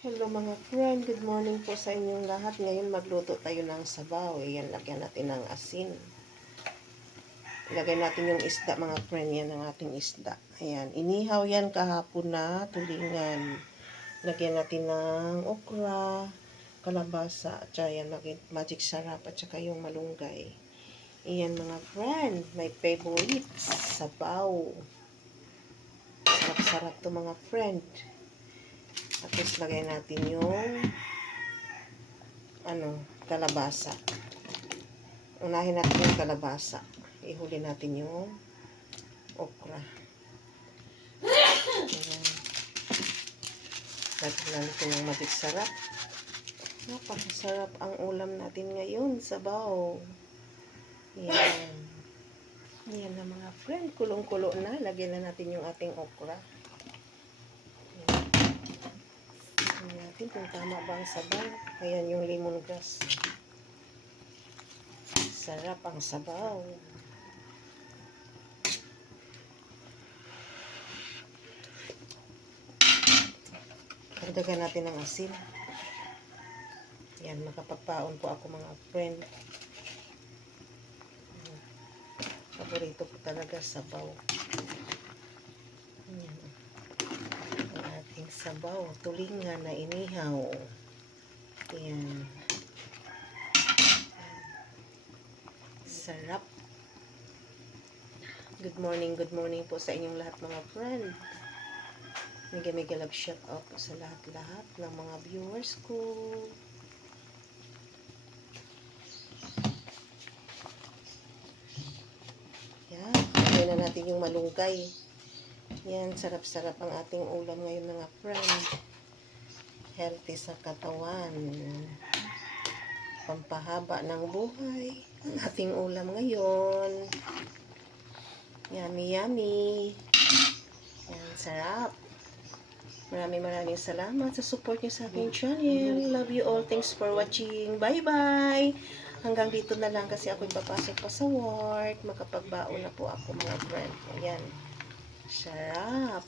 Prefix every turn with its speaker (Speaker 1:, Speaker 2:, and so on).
Speaker 1: Hello mga friend, good morning po sa inyong lahat. Ngayon magluto tayo ng sabaw. Ayan, lagyan natin ng asin. Ilagay natin yung isda mga friend. Yan ang ating isda. Ayan, inihaw yan kahapon na tulingan. Lagyan natin ng okra, kalabasa, at yan, magic sarap, at saka yung malunggay. Ayan mga friend, my favorite, sabaw. Sarap-sarap to mga friend. Tapos lagay natin yung ano, kalabasa. Unahin natin yung kalabasa. Ihuli natin yung okra. Ayan. Natin yung magic sarap. Napakasarap ang ulam natin ngayon, sabaw. Yan. Yan na mga friend. Kulong-kulo na. Lagyan na natin yung ating okra. Tingnan natin kung tama ba ang sabaw. Ayan yung lemongrass. Sarap ang sabaw. Dagdagan natin ng asin. Yan, makapagpaon po ako mga friend. Paborito ko talaga sabaw. Yan sabaw, tulingan na inihaw. Ayan. Sarap. Good morning, good morning po sa inyong lahat mga friend. Mega mega love shout out po sa lahat-lahat ng mga viewers ko. Yan. Lagyan na natin yung malunggay. Yan, sarap-sarap ang ating ulam ngayon mga friend. Healthy sa katawan. Pampahaba ng buhay. Ang ating ulam ngayon. Yummy, yummy. Yan, sarap. Maraming maraming salamat sa support niyo sa aking channel. Love you all. Thanks for watching. Bye-bye. Hanggang dito na lang kasi ako'y papasok pa sa work. Makapagbaon na po ako mga friend. Ayan. Sarap.